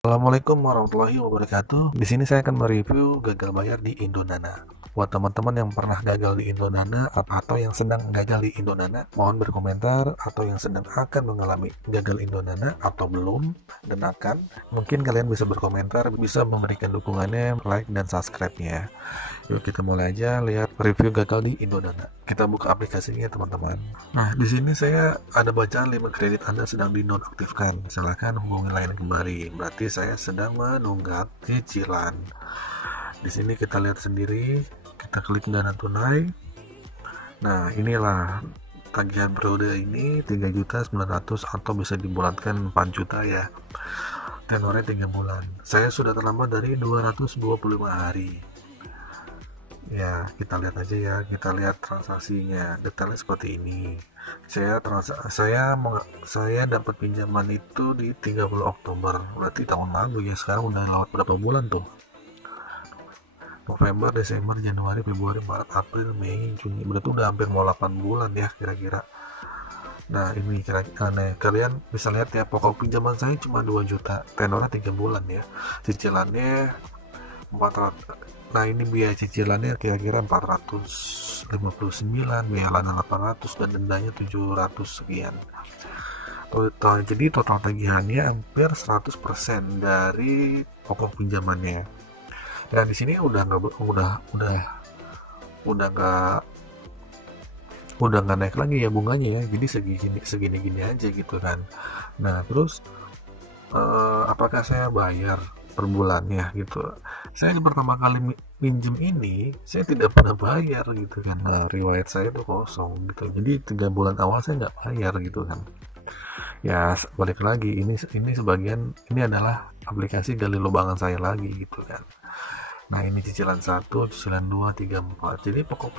Assalamualaikum warahmatullahi wabarakatuh. Di sini saya akan mereview gagal bayar di Indonana. Buat teman-teman yang pernah gagal di Indonana atau yang sedang gagal di Indonana, mohon berkomentar, atau yang sedang akan mengalami gagal Indonana atau belum dan akan, mungkin kalian bisa berkomentar, bisa memberikan dukungannya, like dan subscribe-nya. Yuk kita mulai aja lihat review gagal di Indonana. Kita buka aplikasinya teman-teman. Nah, di sini saya ada bacaan 5 kredit Anda sedang dinonaktifkan. Silakan hubungi lain kembali. Berarti saya sedang menunggak cicilan. Di sini kita lihat sendiri, kita klik dana tunai. Nah, inilah tagihan periode ini 3.900.000 atau bisa dibulatkan 4 juta ya. Tenornya 3 bulan. Saya sudah terlambat dari 225 hari. Ya, kita lihat aja ya, kita lihat transaksinya. Detailnya seperti ini. Saya dapat pinjaman itu di 30 Oktober. Berarti tahun lalu ya. Sekarang udah lewat berapa bulan tuh? November, Desember, Januari, Februari, Maret, April, Mei, Juni. Berarti udah hampir mau 8 bulan ya kira-kira. Nah, ini kira-kira aneh. Kalian bisa lihat ya, pokok pinjaman saya cuma 2 juta. Tenornya 3 bulan ya. Cicilannya 400. Nah, ini biaya cicilannya kira-kira 459, biaya lana 800 dan dendanya 700 sekian. Jadi total tagihannya hampir 100% dari pokok pinjamannya. Dan di sini udah nggak naik lagi ya bunganya ya. Jadi segini aja gitu kan. Nah, terus apakah saya bayar per bulannya gitu? Saya pertama kali minjem ini saya tidak pernah bayar gitu kan. Nah, riwayat saya itu kosong gitu, jadi 3 bulan awal saya nggak bayar gitu kan. Ya balik lagi, ini sebagian, ini adalah aplikasi gali lubangan saya lagi gitu kan. Nah, ini cicilan 1, cicilan 2, 3, 4. Jadi pokok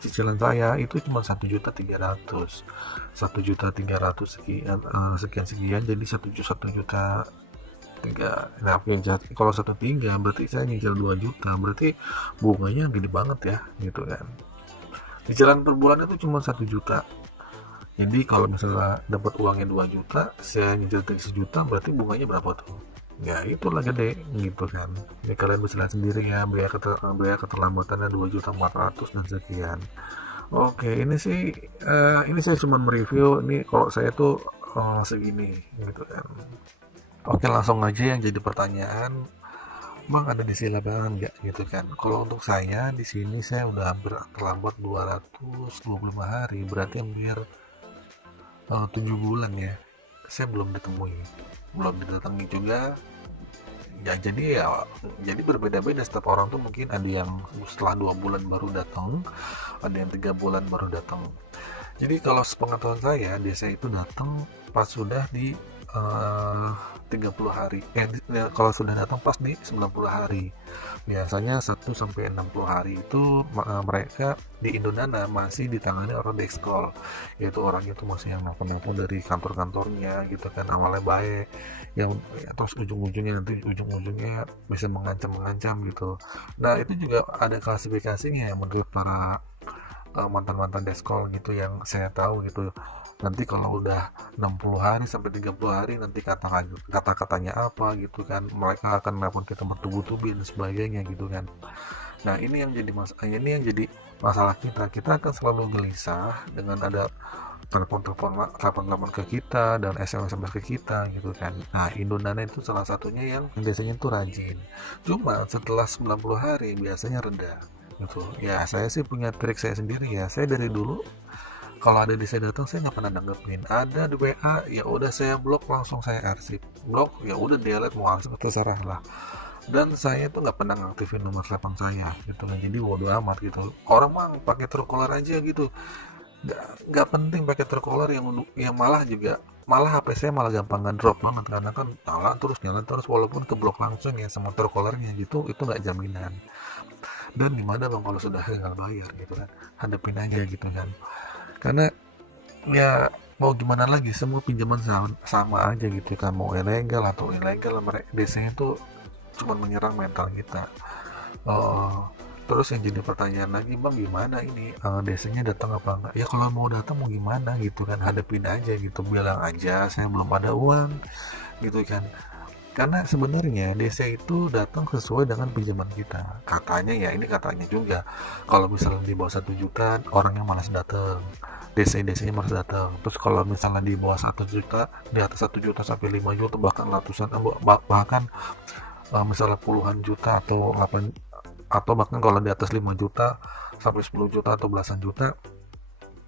cicilan saya itu cuma 1.300.000. 1.300.000 sekian, jadi 1 juta 3. Nah, kalau 1,3 berarti saya nyicil 2 juta, berarti bunganya gede banget ya gitu kan. Cicilan per bulan itu cuma 1 juta. Jadi kalau misalnya dapat uangnya 2 juta, saya nyicil 1 juta, berarti bunganya berapa tuh? Ya itulah gede gitu kan. Ya kalian bisa lihat sendiri ya, biaya keterlambatannya 2.400.000 dan sekian. Oke, ini saya cuma mereview ini kalau saya tuh segini gitu kan. Oke, langsung aja yang jadi pertanyaan, Bang, ada di lapangan nggak gitu kan? Kalau untuk saya di sini saya udah hampir terlambat 225 hari, berarti hampir 7 bulan ya. Saya belum ditemui, belum didatangi juga. Ya jadi berbeda-beda setiap orang tuh, mungkin ada yang setelah 2 bulan baru datang, ada yang 3 bulan baru datang. Jadi kalau sepengetahuan saya, desa itu datang pas sudah di 30 hari. Kalau sudah datang pas di 90 hari. Biasanya 1 sampai 60 hari itu mereka di Indonana masih ditangani orang Dexkol. Yaitu orang itu masih yang nelpon-nelpon dari kantor-kantornya gitu kan, awalnya baik. Ya, terus ujung-ujungnya bisa mengancam-mengancam gitu. Nah, itu juga ada klasifikasinya ya menurut para mantan-mantan deskol gitu yang saya tahu gitu. Nanti kalau udah 60 hari sampai 30 hari nanti kata-katanya apa gitu kan, mereka akan nelpon kita bertubi-tubi dan sebagainya gitu kan. Nah, ini yang jadi masalah kita akan selalu gelisah dengan ada telepon ke kita dan SMS ke kita gitu kan. Nah, Indonana itu salah satunya yang biasanya tuh rajin, cuma setelah 90 hari biasanya reda gitu ya. Saya sih punya trik saya sendiri ya. Saya dari dulu kalau ada di saya datang, saya nggak pernah nanggepin. Ada di WA, ya udah saya blok, langsung saya arsip. Blok, ya udah delete, mau arsip terserah lah. Dan saya tuh nggak pernah ngaktifin nomor telepon saya gitu kan. Jadi bodo amat gitu. Orang mah pakai Truecaller aja gitu. Nggak penting pakai Truecaller, yang malah HP saya malah gampang ngedrop banget karena kan nyala terus walaupun keblok langsung ya sama Truecallernya gitu, itu nggak jaminan. Dan gimana bang kalau sudah gagal bayar gitu kan, hadapin aja gitu kan. Karena ya mau gimana lagi, semua pinjaman sama aja gitu kan, mau ilegal atau ilegal, mereka biasanya tuh cuma menyerang mental kita. Eh, Terus yang jadi pertanyaan lagi, bang gimana ini desanya datang apa enggak? Ya kalau mau datang mau gimana gitu kan, hadapin aja gitu, bilang aja saya belum ada uang gitu kan. Karena sebenarnya DC itu datang sesuai dengan pinjaman kita. Katanya ya, ini katanya juga. Kalau misalnya di bawah 1 juta, orangnya malas datang. DC-DC-nya malas datang. Terus kalau misalnya di bawah 1 juta, di atas 1 juta sampai 5 juta, bahkan ratusan, bahkan misalnya puluhan juta atau bahkan kalau di atas 5 juta sampai 10 juta atau belasan juta,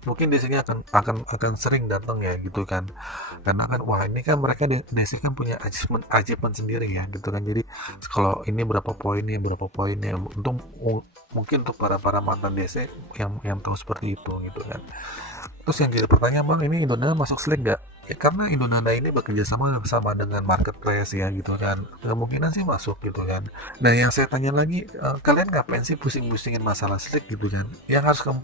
mungkin DC nya akan sering datang ya gitu kan, karena kan wah ini kan mereka DC kan punya achievement sendiri ya gitu kan. Jadi kalau ini berapa poinnya untuk mungkin untuk para mantan DC yang tahu seperti itu gitu kan. Terus yang jadi pertanyaan, bang, ini Indonesia masuk Slack nggak? Ya karena Indonesia ini bekerja sama dengan marketplace ya gitu kan, kemungkinan sih masuk gitu kan. Nah yang saya tanya lagi, kalian ngapain sih pusing-pusingin masalah Slack gitu kan? Yang harus kamu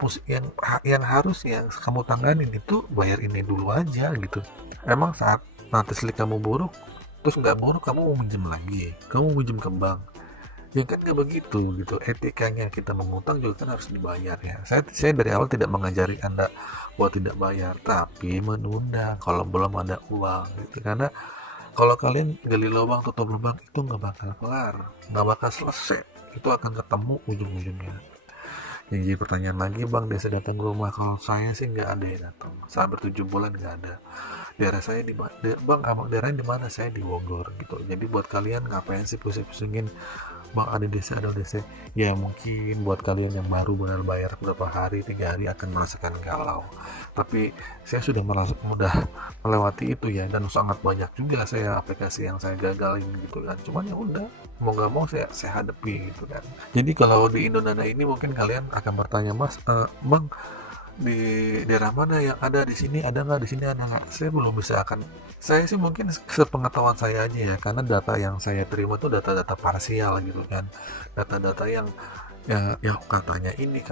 yang kamu tanganin itu bayar ini dulu aja gitu. Emang saat nanti Slack kamu buruk, terus nggak buruk kamu mau minjem lagi, kamu mau minjem ke bank, ya kan nggak begitu gitu. Etikanya kita mengutang juga kan harus dibayar ya. Saya dari awal tidak mengajari anda buat tidak bayar, tapi menunda kalau belum ada uang gitu. Karena kalau kalian gali lubang tutup lubang itu nggak bakal kelar, nggak bakal selesai, itu akan ketemu ujung-ujungnya. Yang jadi pertanyaan lagi, bang, desa datang ke rumah. Kalau saya sih nggak ada yang datang, sampai 7 bulan nggak ada. Daerah saya di mana, bang, abang daerahnya di mana? Saya di Bogor gitu. Jadi buat kalian ngapain sih pusing-pusingin bang ada desa ada desa? Ya mungkin buat kalian yang baru benar bayar berapa hari, 3 hari akan merasakan galau, tapi saya sudah melewati itu ya, dan sangat banyak juga saya aplikasi yang saya gagalin gitu kan. Cuman ya udah, mau nggak mau saya hadapi gitu kan. Jadi kalau di Indonesia ini mungkin kalian akan bertanya, mas, bang, di daerah mana yang ada, di sini ada nggak, di sini ada nggak? Saya belum bisa saya sih mungkin sepengetahuan saya aja ya, karena data yang saya terima tuh data-data parsial gitu kan, data-data yang ya katanya ini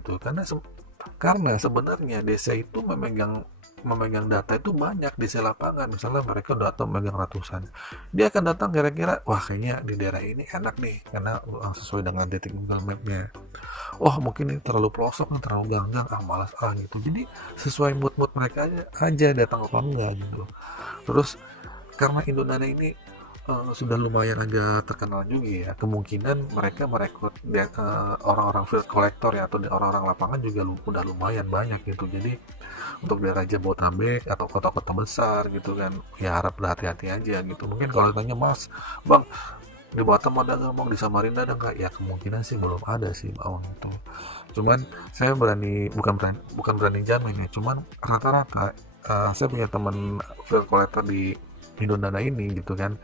gitu. Karena sebenarnya desa itu memegang data itu banyak di lapangan. Misalnya mereka datang memegang ratusan, dia akan datang kira-kira, wah kayaknya di daerah ini enak nih karena sesuai dengan titik Google Map-nya. Oh mungkin ini terlalu pelosok, terlalu ganggang, malas gitu. Jadi sesuai mood mereka aja datang apa enggak gitu. Terus karena Indonesia ini sudah lumayan agak terkenal juga ya, kemungkinan mereka merekrut orang-orang field collector ya, atau orang-orang lapangan juga udah lumayan banyak gitu. Jadi untuk daerah Jabodetabek atau kota-kota besar gitu kan, ya harap berhati-hati aja gitu. Mungkin kalau ditanya, mas, bang, di Batam ada nggak, bang, di Samarinda ada nggak? Ya kemungkinan sih belum ada sih bang itu. Cuman saya bukan berani jamin ya, cuman rata-rata saya punya teman field collector di Indonesia ini gitu kan.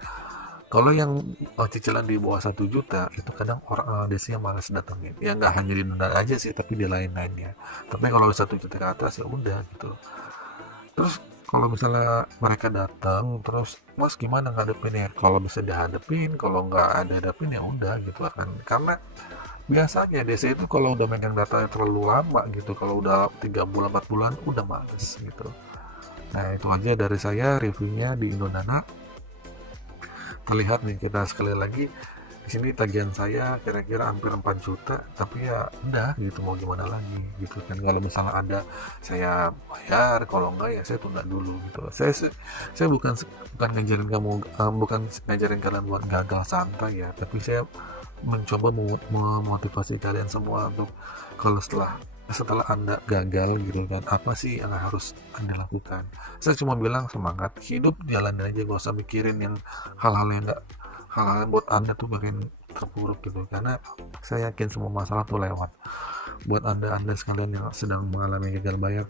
Kalau yang cicilan di bawah 1 juta itu kadang orang desa yang malas datangin. Ya nggak hanya di Indonesia aja sih, tapi di lain-lainnya. Tapi kalau 1 juta ke atas ya udah gitu. Terus kalau misalnya mereka datang, terus mas gimana ngadepin ya? Kalau bisa dihadepin, kalau nggak ada hadapin ya udah gitu kan. Karena biasanya desa itu kalau udah megang datanya terlalu lama gitu, kalau udah 3 bulan 4 bulan udah males gitu. Nah itu aja dari saya reviewnya di Indonesia. Terlihat nih, kita sekali lagi di sini tagihan saya kira-kira hampir 4 juta, tapi ya udah gitu, mau gimana lagi gitu kan. Kalau misalnya ada saya bayar, kalau enggak ya saya tunda dulu gitu. Saya bukan ngajarin kalian buat gagal santai ya, tapi saya mencoba memotivasi kalian semua untuk kalau setelah Anda gagal gitu kan, apa sih yang harus Anda lakukan. Saya cuma bilang semangat, hidup jalanin aja, gak usah mikirin yang hal-hal yang buat Anda tuh bagian terpuruk gitu. Karena saya yakin semua masalah tuh lewat. Buat anda sekalian yang sedang mengalami gagal bayar,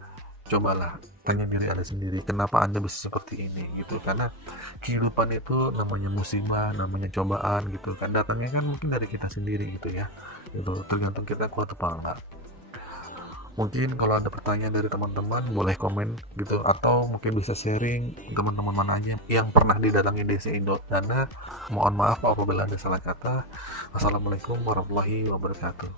cobalah tanya diri Anda sendiri, kenapa Anda bisa seperti ini gitu. Karena kehidupan itu namanya musibah, namanya cobaan gitu kan, datangnya kan mungkin dari kita sendiri gitu ya, itu tergantung kita kuat apa enggak. Mungkin kalau ada pertanyaan dari teman-teman boleh komen gitu, atau mungkin bisa sharing teman-teman mana aja yang pernah didatangi DC Indonesia. Mohon maaf apabila ada salah kata. Assalamualaikum warahmatullahi wabarakatuh.